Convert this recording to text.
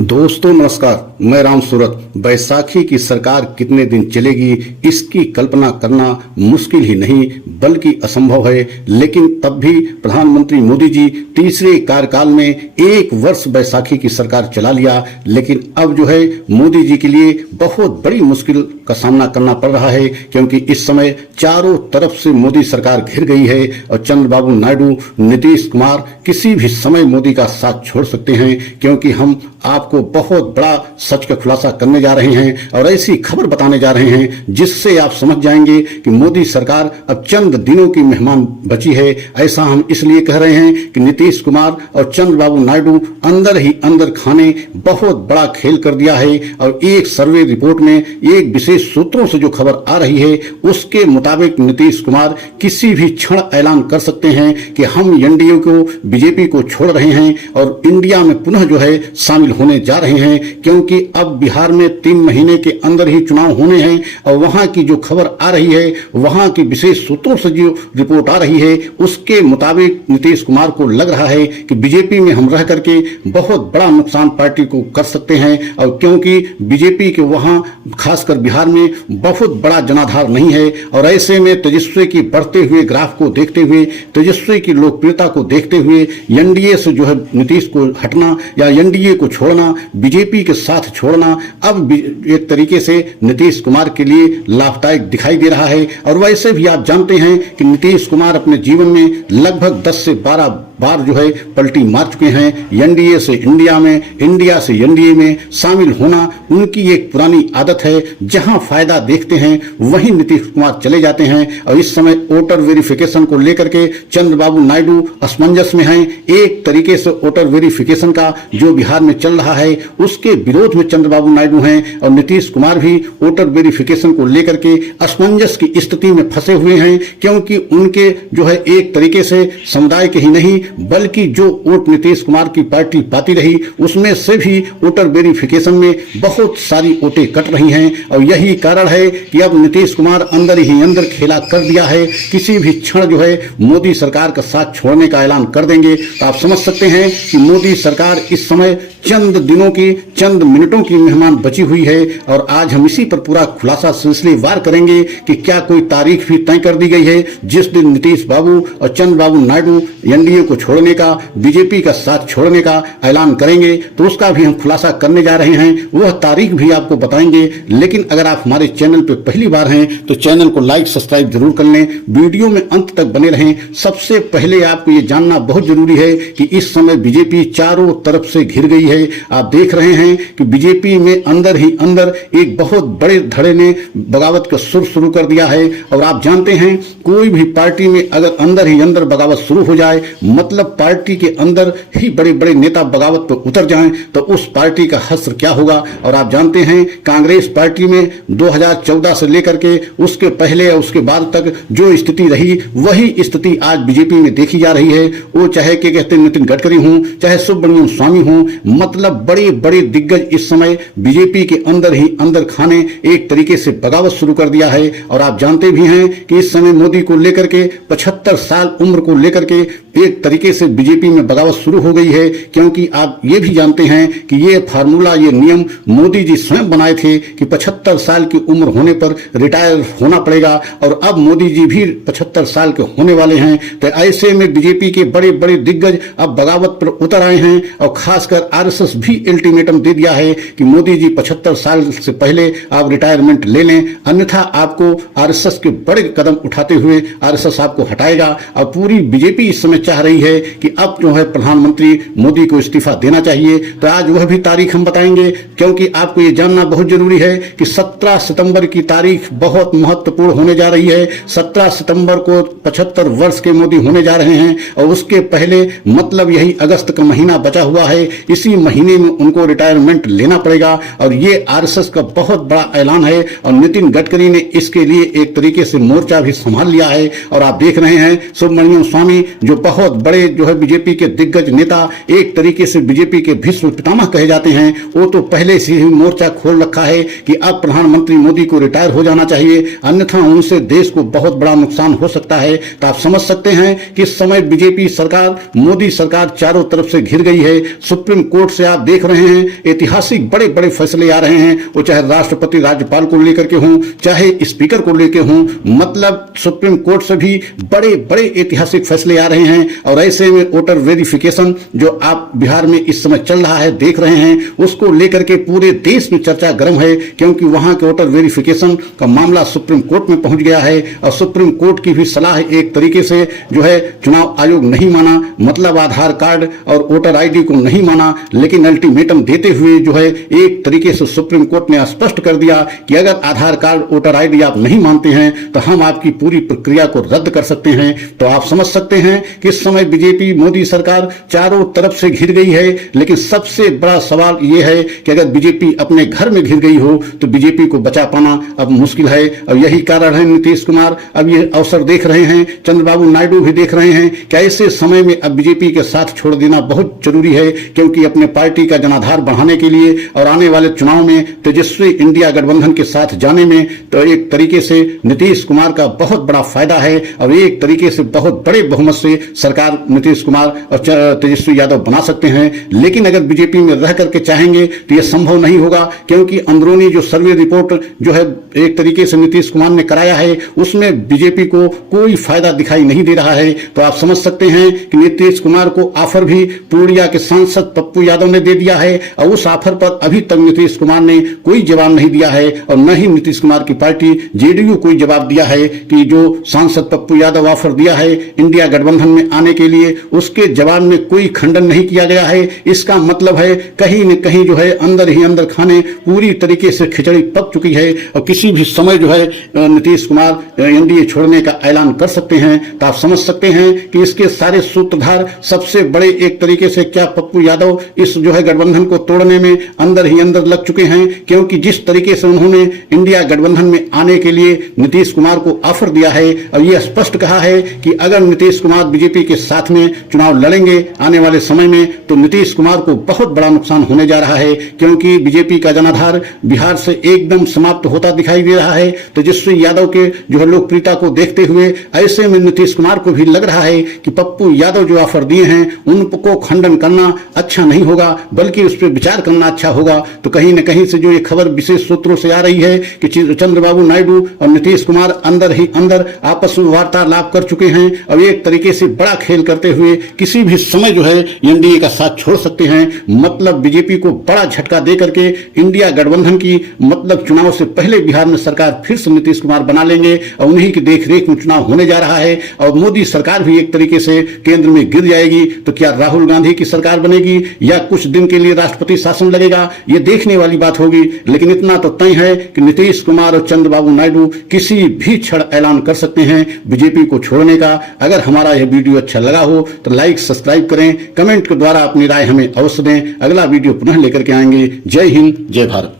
दोस्तों नमस्कार, मैं राम सूरत। बैसाखी की सरकार कितने दिन चलेगी इसकी कल्पना करना मुश्किल ही नहीं बल्कि असंभव है। लेकिन तब भी प्रधानमंत्री मोदी जी तीसरे कार्यकाल में एक वर्ष बैसाखी की सरकार चला लिया। लेकिन अब जो है मोदी जी के लिए बहुत बड़ी मुश्किल का सामना करना पड़ रहा है, क्योंकि इस समय चारों तरफ से मोदी सरकार घिर गई है और चंद्रबाबू नायडू, नीतीश कुमार किसी भी समय मोदी का साथ छोड़ सकते हैं। क्योंकि हम आपको बहुत बड़ा सच का खुलासा करने जा रहे हैं और ऐसी खबर बताने जा रहे हैं जिससे आप समझ जाएंगे कि मोदी सरकार अब चंद दिनों की मेहमान बची है। ऐसा हम इसलिए कह रहे हैं कि नीतीश कुमार और चंद्रबाबू नायडू अंदर ही अंदर खाने बहुत बड़ा खेल कर दिया है। और एक सर्वे रिपोर्ट में एक विशेष सूत्रों से जो खबर आ रही है उसके मुताबिक नीतीश कुमार किसी भी क्षण ऐलान कर सकते हैं कि हम एनडीए को, बीजेपी को छोड़ रहे हैं और इंडिया में पुनः जो है शामिल होने जा रहे हैं। क्योंकि अब बिहार में 3 महीने के अंदर ही चुनाव होने हैं और वहां की जो खबर आ रही है, वहां की विशेष सूत्रों से जो रिपोर्ट आ रही है उसके मुताबिक नीतीश कुमार को लग रहा है कि बीजेपी में हम रह करके बहुत बड़ा नुकसान पार्टी को कर सकते हैं। और क्योंकि बीजेपी के वहां खासकर बिहार में बहुत बड़ा जनाधार नहीं है और ऐसे में तेजस्वी की बढ़ते हुए ग्राफ को देखते हुए, तेजस्वी की लोकप्रियता को देखते हुए एनडीए से जो है नीतीश को हटना या एनडीए को छोड़ना, बीजेपी के साथ छोड़ना अब एक तरीके से नीतीश कुमार के लिए लाभदायक दिखाई दे रहा है। और वैसे भी आप जानते हैं कि नीतीश कुमार अपने जीवन में लगभग 10 से 12 बार जो है पलटी मार चुके हैं। एनडीए से इंडिया में, इंडिया से एनडीए में शामिल होना उनकी एक पुरानी आदत है। जहां फायदा देखते हैं वहीं नीतीश कुमार चले जाते हैं। और इस समय वोटर वेरिफिकेशन को लेकर के चंद्रबाबू नायडू असमंजस में हैं। एक तरीके से वोटर वेरिफिकेशन का जो बिहार में चल रहा है उसके विरोध में चंद्रबाबू नायडू हैं और नीतीश कुमार भी वोटर वेरिफिकेशन को लेकर के असमंजस की स्थिति में फंसे हुए हैं। क्योंकि उनके जो है एक तरीके से समुदाय के ही नहीं बल्कि जो वोट नीतीश कुमार की पार्टी पाती रही उसमें से भी वोटर वेरिफिकेशन में बहुत सारी वोटें कट रही हैं। और यही कारण है कि अब नीतीश कुमार अंदर ही अंदर खेला कर दिया है। किसी भी क्षण जो है मोदी सरकार का साथ छोड़ने का ऐलान कर देंगे। तो आप समझ सकते हैं कि मोदी सरकार इस समय चंद दिनों की, चंद मिनटों की मेहमान बची हुई है। और आज हम इसी पर पूरा खुलासा सिलसिलेवार करेंगे कि क्या कोई तारीख भी तय कर दी गई है जिस दिन नीतीश बाबू और चंद्रबाबू नायडू एनडीए को छोड़ने का, बीजेपी का साथ छोड़ने का ऐलान करेंगे। तो उसका भी हम खुलासा करने जा रहे हैं, वह तारीख भी आपको बताएंगे। लेकिन अगर आप हमारे चैनल पर पहली बार हैं तो चैनल को लाइक सब्सक्राइब जरूर कर लें, वीडियो में अंत तक बने रहें। सबसे पहले आपको ये जानना बहुत जरूरी है कि इस समय बीजेपी चारों तरफ से घिर गई है। आप देख रहे हैं कि बीजेपी में अंदर ही अंदर एक बहुत बड़े धड़े ने बगावत का सुर शुरू कर दिया है। और आप जानते हैं कोई भी पार्टी में अगर अंदर ही अंदर बगावत शुरू हो जाए, मतलब पार्टी के अंदर ही बड़े बड़े नेता बगावत पर उतर जाएं, तो उस पार्टी का हश्र क्या होगा। और आप जानते हैं कांग्रेस पार्टी में 2014 से लेकर के उसके पहले और उसके बाद तक जो स्थिति रही वही स्थिति आज बीजेपी में देखी जा रही है। वो चाहे के कहते नितिन गडकरी हों, चाहे सुब्रमण्यम स्वामी हों, मतलब बड़े बड़े दिग्गज इस समय बीजेपी के अंदर ही अंदर खाने एक तरीके से बगावत शुरू कर दिया है। और आप जानते भी हैं कि इस समय मोदी को लेकर के 75 साल उम्र को लेकर के एक तरीके से बीजेपी में बगावत शुरू हो गई है। क्योंकि आप ये भी जानते हैं कि ये फार्मूला, ये नियम मोदी जी स्वयं बनाए थे कि 75 साल की उम्र होने पर रिटायर होना पड़ेगा। और अब मोदी जी भी 75 साल के होने वाले हैं। तो ऐसे में बीजेपी के बड़े बड़े दिग्गज अब बगावत पर उतर आए हैं। और खासकर आरएसएस भी अल्टीमेटम दे दिया है कि मोदी जी 75 साल से पहले आप रिटायरमेंट ले लें, अन्यथा आपको आरएसएस के बड़े कदम उठाते हुए आरएसएस आपको हटाएगा। और पूरी बीजेपी इस समय चाह रही है कि अब जो है प्रधानमंत्री मोदी को इस्तीफा देना चाहिए। तो आज वह भी तारीख हम बताएंगे, क्योंकि आपको ये जानना बहुत जरूरी है कि 17 सितंबर की तारीख बहुत महत्वपूर्ण होने जा रही है। 17 सितंबर को 75 वर्ष के मोदी होने जा रहे हैं। और उसके पहले मतलब यही अगस्त का महीना बचा हुआ है, इसी महीने में उनको रिटायरमेंट लेना पड़ेगा। और ये आरएसएस का बहुत बड़ा ऐलान है। और नितिन गडकरी ने इसके लिए एक तरीके से मोर्चा भी संभाल लिया है। और आप देख रहे हैं सुब्रमण्यम स्वामी जो बहुत बड़े जो है बीजेपी के दिग्गज नेता, एक तरीके से बीजेपी के भीष्म पितामह कहे जाते हैं, वो तो पहले से ही मोर्चा खोल रखा है कि अब प्रधानमंत्री मोदी को रिटायर हो जाना चाहिए, अन्यथा उनसे देश को बहुत बड़ा नुकसान हो सकता है। तो आप समझ सकते हैं कि इस समय बीजेपी सरकार, मोदी सरकार चारों तरफ से घिर गई है। सुप्रीम कोर्ट से आप देख रहे हैं ऐतिहासिक बड़े बड़े फैसले आ रहे हैं, वो चाहे राष्ट्रपति राज्यपाल को लेकर के हों, चाहे स्पीकर को लेकर हों, मतलब सुप्रीम कोर्ट से भी बड़े बड़े ऐतिहासिक फैसले आ रहे हैं। और ऐसे में वोटर वेरिफिकेशन जो आप बिहार में इस समय चल रहा है देख रहे हैं, उसको लेकर के पूरे देश में चर्चा गर्म है, क्योंकि वहां के वोटर वेरिफिकेशन का मामला सुप्रीम कोर्ट में पहुंच गया है और सुप्रीम कोर्ट की भी सलाह एक तरीके से जो है चुनाव आयोग नहीं माना, मतलब आधार कार्ड और वोटर आईडी को नहीं माना, लेकिन अल्टीमेटम देते हुए जो है एक तरीके से सुप्रीम कोर्ट ने स्पष्ट कर दिया कि अगर आधार कार्ड वोटर आईडी आप नहीं मानते हैं तो हम आपकी पूरी प्रक्रिया को रद्द कर सकते हैं। तो आप समझ सकते हैं कि इस समय बीजेपी मोदी सरकार चारों तरफ से घिर गई है, लेकिन सबसे बड़ा सवाल यह है कि अगर बीजेपी अपने घर में घिर गई हो तो बीजेपी को बचा पाना अब मुश्किल है। और यही कारण है नीतीश कुमार अब ये अवसर देख रहे हैं, चंद्रबाबू नायडू भी देख रहे हैं कि ऐसे समय में अब बीजेपी के साथ छोड़ देना बहुत जरूरी है, क्योंकि अपने पार्टी का जनाधार बढ़ाने के लिए और आने वाले चुनाव में तेजस्वी इंडिया गठबंधन के साथ जाने में तो एक तरीके से नीतीश कुमार का बहुत बड़ा फायदा है और एक तरीके से बहुत बड़े बहुमत से सरकार नीतीश कुमार और तेजस्वी यादव बना सकते हैं। लेकिन अगर बीजेपी में रह करके चाहेंगे तो यह संभव नहीं होगा, क्योंकि अंदरूनी जो सर्वे रिपोर्ट जो है एक तरीके से नीतीश कुमार ने कराया है उसमें बीजेपी को कोई फायदा दिखाई नहीं दे रहा है। तो आप समझ सकते हैं कि नीतीश कुमार को ऑफर भी पूर्णिया के सांसद पप्पू यादव ने दे दिया है और उस ऑफर पर अभी तक नीतीश कुमार ने कोई जवाब नहीं दिया है और न ही नीतीश कुमार की पार्टी जेडीयू कोई जवाब दिया है कि जो सांसद पप्पू यादव ऑफर दिया है इंडिया गठबंधन में आने के लिए, उसके जवाब में कोई खंडन नहीं किया गया है। इसका मतलब है कहीं न कहीं जो है अंदर ही अंदर खाने पूरी तरीके से खिचड़ी पक चुकी है और किसी भी समय जो है नीतीश कुमार एनडीए छोड़ने का ऐलान कर सकते हैं। तो आप समझ सकते हैं कि इसके सारे सूत्रधार सबसे बड़े एक तरीके से क्या पप्पू यादव इस जो है गठबंधन को तोड़ने में अंदर ही अंदर लग चुके हैं, क्योंकि जिस तरीके से उन्होंने इंडिया गठबंधन में आने के लिए नीतीश कुमार को ऑफर दिया है और यह स्पष्ट कहा है कि अगर नीतीश कुमार बीजेपी के साथ में चुनाव लड़ेंगे आने वाले समय में तो नीतीश कुमार को बहुत बड़ा नुकसान होने जा रहा है, क्योंकि बीजेपी का जनाधार बिहार से एकदम समाप्त होता दिखाई दे रहा है। तेजस्वी यादव के जो है लोकप्रियता को देखते हुए ऐसे में नीतीश कुमार को भी लग रहा है कि पप्पू यादव जो ऑफर दिए हैं उनको खंडन करना अच्छा नहीं होगा, बल्कि उस पर विचार करना अच्छा होगा। तो कहीं न कहीं से जो ये खबर विशेष सूत्रों से आ रही है कि चंद्रबाबू नायडू और नीतीश कुमार अंदर ही अंदर आपस में वार्तालाप कर चुके हैं और एक तरीके से बड़ा खेल करते हुए किसी भी समय जो है एनडीए का साथ छोड़ सकते हैं। मतलब बीजेपी को बड़ा झटका दे करके इंडिया गठबंधन की मतलब चुनाव से पहले बिहार में सरकार फिर से नीतीश कुमार बना लेंगे और उन्हीं की देखरेख में चुनाव होने जा रहा है और मोदी सरकार भी एक तरीके से केंद्र में गिर जाएगी। तो क्या राहुल गांधी की सरकार बनेगी या कुछ दिन के लिए राष्ट्रपति शासन लगेगा, ये देखने वाली बात होगी। लेकिन इतना तो तय है कि नीतीश कुमार और चंद्रबाबू नायडू किसी भी क्षण ऐलान कर सकते हैं बीजेपी को छोड़ने का। अगर हमारा यह वीडियो अच्छा लगा हो तो लाइक सब्सक्राइब करें, कमेंट के द्वारा अपनी राय हमें अवश्य दें। अगला वीडियो पुनः लेकर के आएंगे। जय हिंद, जय भारत।